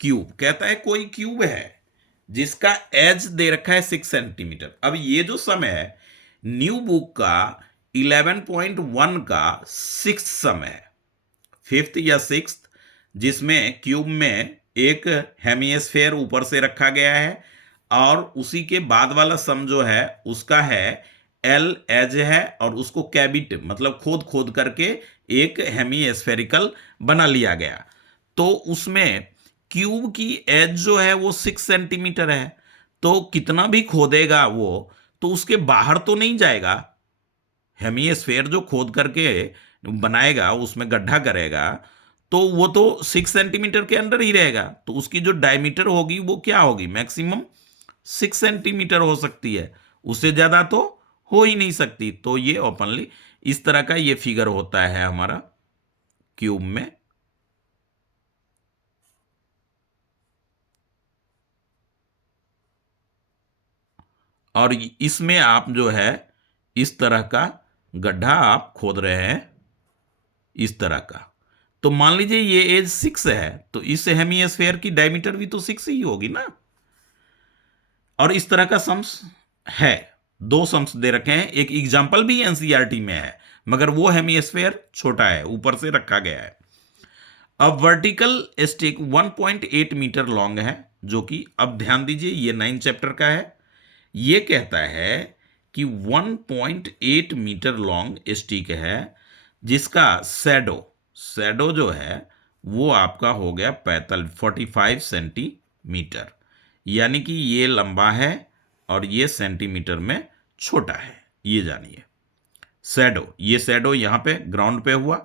cube, कहता है कोई क्यूब है जिसका एज दे रखा है 6 सेंटीमीटर। अब ये जो सम है न्यू बुक का 11.1 का 6th सम है, 5th या 6th, जिसमें क्यूब में एक हेमिस्फेयर ऊपर से रखा गया है, और उसी के बाद वाला सम जो है उसका है एल एज है, और उसको कैबिट मतलब खोद खोद करके एक हेमिस्फेरिकल बना लिया गया, तो उसमें क्यूब की एज जो है वो 6 सेंटीमीटर है, तो कितना भी खोदेगा वो तो उसके बाहर तो नहीं जाएगा, हेमिस्फेयर जो खोद करके बनाएगा उसमें गड्ढा करेगा तो वो तो 6 सेंटीमीटर के अंदर ही रहेगा, तो उसकी जो डायमीटर होगी वो क्या होगी, मैक्सिमम 6 सेंटीमीटर हो सकती है, उससे ज्यादा तो हो ही नहीं सकती। तो ये ओपनली इस तरह का ये फिगर होता है हमारा क्यूब में। और इसमें आप जो है इस तरह का गड्ढा आप खोद रहे हैं इस तरह का, तो मान लीजिए ये एज 6 है, तो इस हेमिस्फेयर की डायमीटर भी तो 6 ही होगी ना। और इस तरह का सम्स है, 2 सम्स दे रखे हैं, एक एग्जाम्पल भी एनसीईआरटी में है मगर वो हेमिस्फेयर छोटा है, ऊपर से रखा गया है। अब वर्टिकल स्टिक 1.8 मीटर लॉन्ग है, जो कि अब ध्यान दीजिए ये 9 चैप्टर का है, ये कहता है कि 1.8 मीटर लॉन्ग स्टिक है जिसका शैडो जो है वो आपका हो गया 45 सेंटीमीटर, यानी कि ये लंबा है और ये सेंटीमीटर में छोटा है, ये जानिए ये शैडो यहां पे ग्राउंड पे हुआ।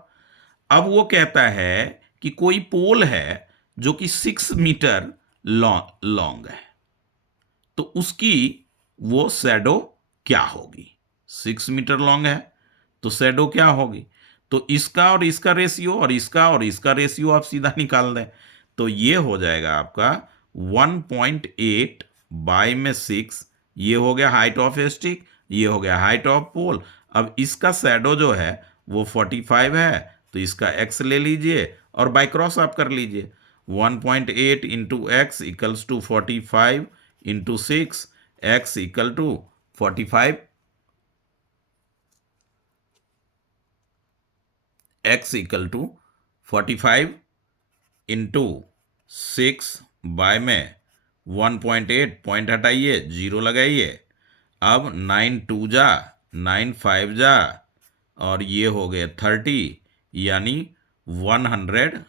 अब वो कहता है कि कोई पोल है जो कि 6 मीटर लॉन्ग है, तो उसकी वो शैडो क्या होगी, 6 मीटर लॉन्ग है तो शैडो क्या होगी, तो इसका और इसका रेशियो और इसका रेशियो आप सीधा निकाल दें, तो ये हो जाएगा आपका 1.8 बाय में 6, ये हो गया हाइट ऑफ स्टिक, ये हो गया हाइट ऑफ पोल। अब इसका शैडो जो है वो 45 है, तो इसका x ले लीजिए और बाय क्रॉस आप कर लीजिए। 1.8 into x equals to 45 into 6, x equal to 45, x equal to 45 into 6 by में 1.8, पॉइंट हटाइए, 0 लगाइए। अब 9 2 जा, 9 5 जा, और ये हो गए 30, यानी 100,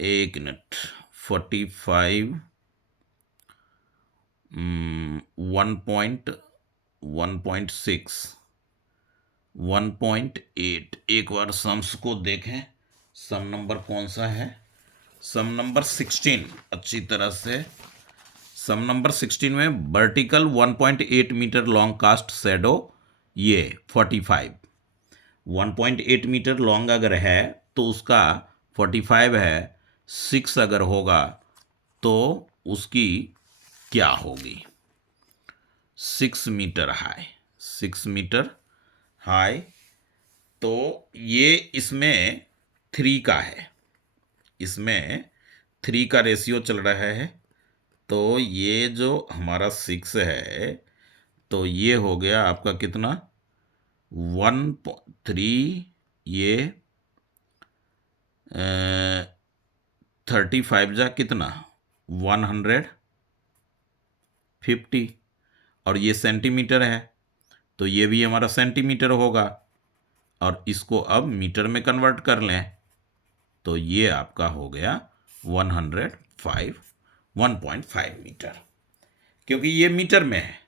1 मिनट, 45 1.6 1.8। एक बार सम्स को देखें, सम नंबर कौन सा है? सम नंबर 16 अच्छी तरह से। सम नंबर 16 में vertical 1.8 metre long cast shadow, ये 45, 1.8 मीटर लॉन्ग अगर है तो उसका 45 है, 6 अगर होगा तो उसकी क्या होगी? 6 मीटर हाई, 6 मीटर हाई। तो ये इसमें 3 का है, इसमें 3 का रेशियो चल रहा है। तो ये जो हमारा 6 है, तो ये हो गया आपका कितना? 1.3, ये 35 जा कितना? 150, और ये सेंटीमीटर है, तो ये भी हमारा सेंटीमीटर होगा। और इसको अब मीटर में कन्वर्ट कर लें, तो ये आपका हो गया 1.5 मीटर, क्योंकि ये मीटर में है,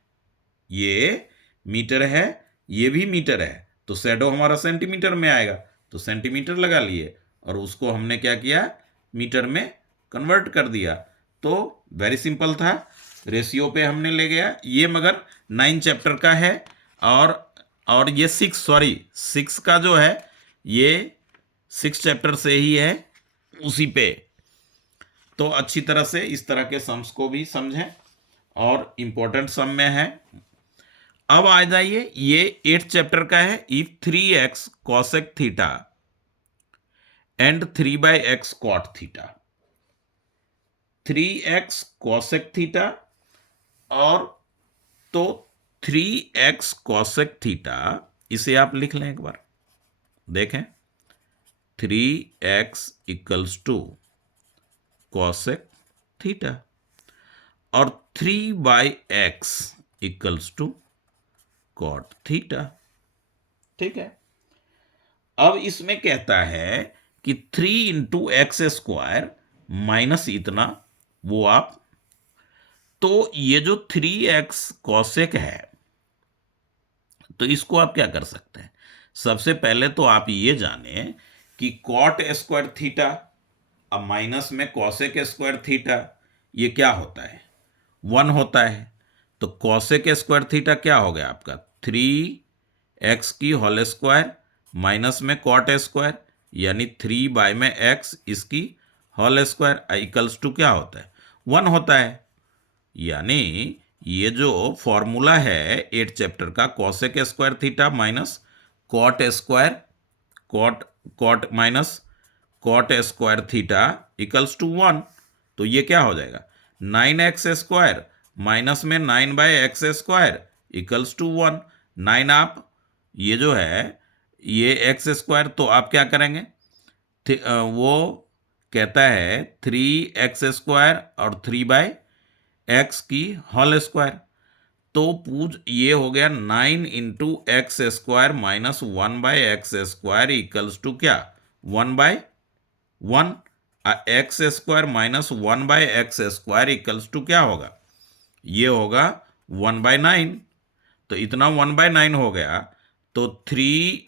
ये मीटर है, ये भी मीटर है, तो शैडो हमारा सेंटीमीटर में आएगा, तो सेंटीमीटर लगा लिए और उसको हमने क्या किया? मीटर में कन्वर्ट कर दिया। तो वेरी सिंपल था, रेशियो पे हमने ले गया। ये मगर 9 चैप्टर का है, और ये 6 का जो है ये 6 चैप्टर से ही है, उसी पे। तो अच्छी तरह से इस तरह के सम्स को भी समझें, और इंपॉर्टेंट सम में है। अब आ जाइए, ये 8 चैप्टर का है। If 3x cosec theta and 3/x cot theta, 3x cosec theta, और तो 3x cosec थीटा, इसे आप लिख लें एक बार, देखें। 3x equals to cosec theta, और 3/x equals to cot theta. ठीक है। अब इसमें कहता है कि 3 इंटू एक्स स्क्वायर माइनस इतना, वो आप, तो ये जो 3x cosec है, तो इसको आप क्या कर सकते हैं? सबसे पहले तो आप ये जाने कि cot स्क्वायर थीटा अब माइनस में cosec स्क्वायर थीटा, ये क्या होता है? 1 होता है। तो cosec स्क्वायर थीटा क्या हो गया आपका? 3x की होल स्क्वायर माइनस में cot स्क्वायर, यानी 3 बाय में x इसकी होल स्क्वायर इक्वल्स टू क्या होता है? 1 होता है। यानी ये जो फॉर्मूला है 8 चैप्टर का, cosec square theta minus cot square, cot minus cot square theta equals to 1। तो ये क्या हो जाएगा? 9x स्क्वायर माइनस में 9/x स्क्वायर इक्वल्स टू 1। 9 आप, ये जो है ये x स्क्वायर, तो आप क्या करेंगे? वो कहता है 3x स्क्वायर और 3/x की होल स्क्वायर, तो पूछ ये हो गया 9 into x square minus 1/x square equals to क्या? 1/1। X square minus 1/x square equals to क्या होगा? ये होगा 1/9। तो इतना 1/9 हो गया। तो 3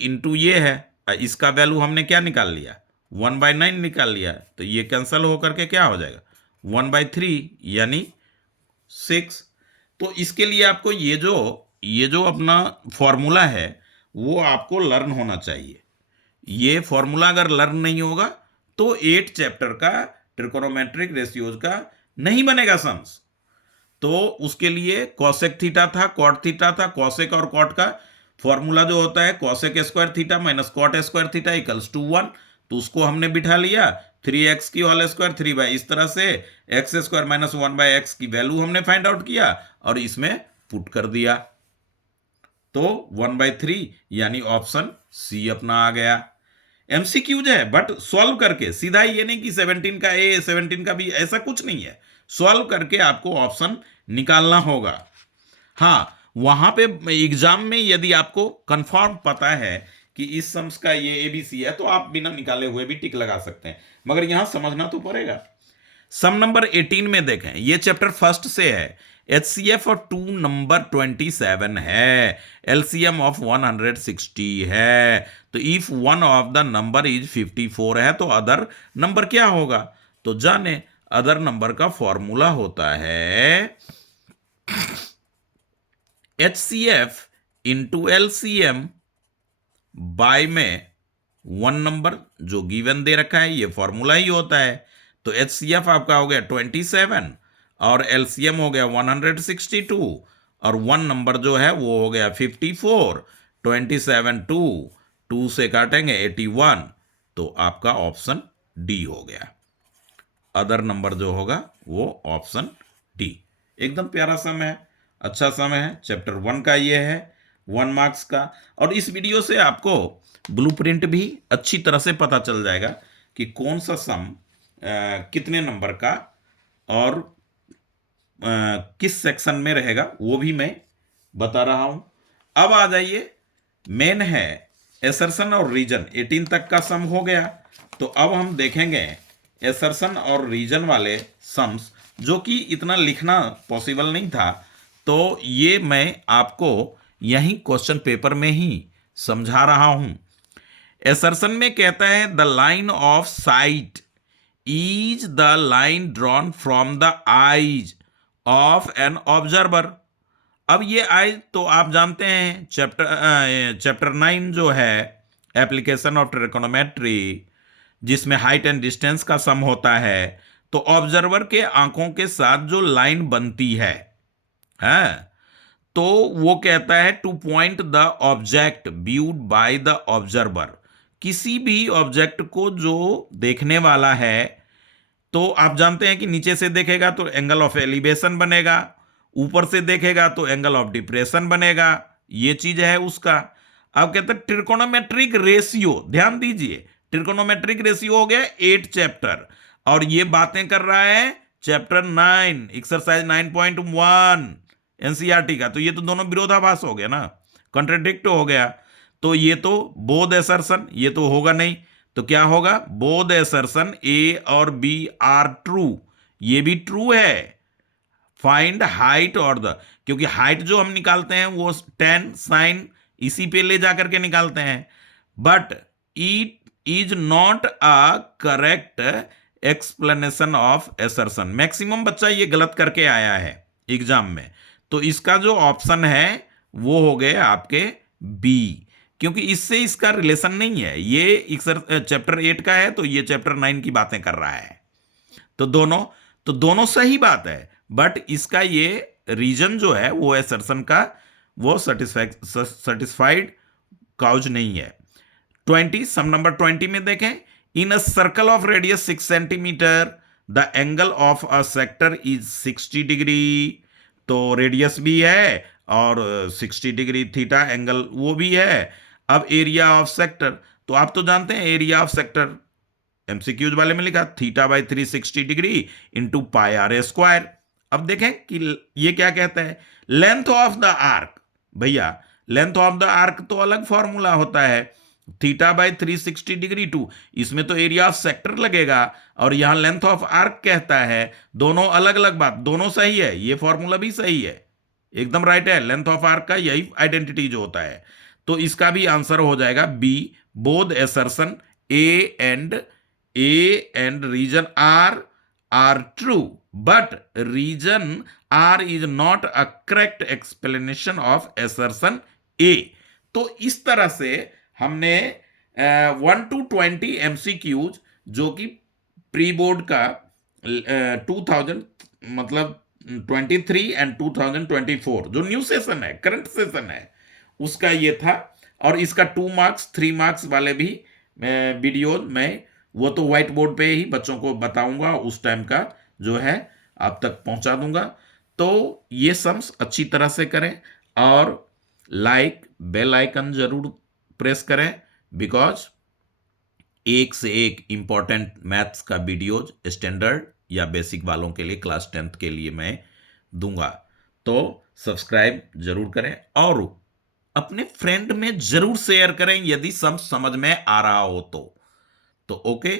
इंटू ये है, इसका वैल्यू हमने क्या निकाल लिया? 1/9 निकाल लिया। तो ये कैंसिल होकर के क्या हो जाएगा? 1/3, यानी 6। तो इसके लिए आपको ये जो अपना फॉर्मूला है वो आपको लर्न होना चाहिए। ये फॉर्मूला अगर लर्न नहीं होगा तो 8 चैप्टर का ट्रिकोनोमेट्रिक रेशियोज का नहीं बनेगा सम्स। तो उसके लिए कॉसेक थीटा था, कॉट थीटा था। कॉसेक और कॉट का फॉर्मूला जो होता है cosec square theta minus cot square theta equals to 1। तो उसको हमने बिठा लिया 3x की होल स्क्वायर 3 बाई, इस तरह से x square minus 1 by x की वैल्यू हमने फाइंड आउट किया और इसमें पुट कर दिया। तो 1/3 यानी ऑप्शन सी अपना आ गया। एमसीक्यूज है बट सॉल्व करके, सीधा ये नहीं कि 17 का ए 17 का बी, ऐसा कुछ नहीं है। सॉल्व करके आपको ऑप्शन निकालना होगा। हाँ, वहां पे एग्जाम में यदि आपको कंफर्म पता है कि इस सम्स का ये एबीसी है तो आप बिना निकाले हुए भी टिक लगा सकते हैं, मगर यहां समझना तो पड़ेगा। सम नंबर 18 में देखें, ये चैप्टर फर्स्ट से है। HCF और 2 नंबर 27 है, LCM ऑफ 160 है। तो if one of the number is 54 है तो अदर नंबर क्या होगा? तो जाने, अदर नंबर का फॉर्मूला होता है HCF इंटू LCM बाय में 1 नंबर जो गिवन दे रखा है, ये फॉर्मूला ही होता है। तो HCF आपका हो गया 27 और LCM हो गया 162 और 1 नंबर जो है वो हो गया 54। 27 2 से काटेंगे 81, तो आपका ऑप्शन डी हो गया। अदर नंबर जो होगा वो ऑप्शन डी। एकदम प्यारा सम है, अच्छा सम है। चैप्टर 1 का ये है, 1 मार्क्स का। और इस वीडियो से आपको ब्लूप्रिंट भी अच्छी तरह से पता चल जाएगा कि कौन सा सम कितने नंबर का और किस सेक्शन में रहेगा, वो भी मैं बता रहा हूं। अब आ जाइए, मेन है एसर्शन और रीजन। 18 तक का सम हो गया, तो अब हम देखेंगे एसर्शन और रीजन वाले सम्स, जो कि इतना लिखना पॉसिबल नहीं था। तो ये मैं आपको यही क्वेश्चन पेपर में ही समझा रहा हूं। एसर्शन में कहता है the line of site is the line drawn from the eyes of an observer. अब ये आईज तो आप जानते हैं, चैप्टर 9 जो है एप्लीकेशन ऑफ ट्रिकोनोमेट्री, जिसमें हाइट एंड डिस्टेंस का सम होता है। तो ऑब्जर्वर के आंखों के साथ जो लाइन बनती है, तो वो कहता है two point the object viewed by the observer. किसी भी ऑब्जेक्ट को जो देखने वाला है, तो आप जानते हैं कि नीचे से देखेगा तो एंगल ऑफ एलिवेशन बनेगा, ऊपर से देखेगा तो एंगल ऑफ डिप्रेशन बनेगा। ये चीज है उसका। अब कहते हैं ट्रिकोनोमेट्रिक रेशियो, ध्यान दीजिए, ट्रिकोनोमेट्रिक रेशियो हो गया 8 चैप्टर, और ये बातें कर रहा है चैप्टर 9 एक्सरसाइज 9.1 एनसीईआरटी का। तो ये तो दोनों विरोधाभास हो गया ना, कॉन्ट्रडिक्ट हो गया। तो ये तो बोथ असर्शन, ये तो होगा नहीं। तो क्या होगा? बोथ असर्शन ए और बी आर ट्रू, ये भी ट्रू है। फाइंड हाइट और द, क्योंकि हाइट जो हम निकालते हैं वो tan sin इसी पे ले जाकर के निकालते हैं। But it is not a correct explanation of assertion. Maximum बच्चा ये गलत करके आया है एग्जाम में। तो इसका जो ऑप्शन है वो हो गए आपके बी, क्योंकि इससे इसका रिलेशन नहीं है। ये चैप्टर 8 का है, तो ये चैप्टर 9 की बातें कर रहा है। तो दोनों सही बात है, बट इसका ये रीजन जो है वो असर्शन का वो सेटिस्फाइड काउज नहीं है। 20, सम नंबर 20 में देखें, in a circle of radius 6 centimetre the angle of a sector is 60 degree. तो रेडियस भी है और 60 डिग्री थीटा एंगल वो भी है। अब एरिया ऑफ सेक्टर, तो आप तो जानते हैं एरिया ऑफ सेक्टर एमसीक्यूज वाले में लिखा theta by 360 degree into pi r square. अब देखें कि ये क्या कहता है, लेंथ ऑफ द आर्क। भैया लेंथ ऑफ द आर्क तो अलग फॉर्मूला होता है, थीटा बाई 360 डिग्री टू, इसमें तो एरिया ऑफ सेक्टर लगेगा, और यहां लेंथ ऑफ आर्क कहता है। दोनों अलग अलग बात, दोनों सही है, ये फॉर्मूला भी सही है, एकदम राइट है। लेंथ ऑफ आर्क का यही आइडेंटिटी जो होता है। तो इसका भी आंसर हो जाएगा B, both assertion A and reason R true, but reason R is not a correct explanation of assertion A. तो इस तरह से हमने 1 to 20 MCQs जो कि प्री बोर्ड का 2000 मतलब 23 एंड 2024 जो न्यू सेशन है, करंट सेशन है, उसका ये था। और इसका 2 मार्क्स 3 मार्क्स वाले भी वीडियो मैं, वो तो व्हाइट बोर्ड पे ही बच्चों को बताऊंगा, उस टाइम का जो है आप तक पहुंचा दूंगा। तो ये सम्स अच्छी तरह से करें, और लाइक बेल आइकन जरूर प्रेस करें, बिकॉज एक से एक इंपॉर्टेंट मैथ्स का वीडियोज स्टैंडर्ड या बेसिक वालों के लिए, क्लास 10th के लिए मैं दूंगा। तो सब्सक्राइब जरूर करें, और अपने फ्रेंड में जरूर शेयर करें यदि सब समझ में आ रहा हो तो ओके,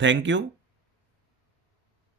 थैंक यू।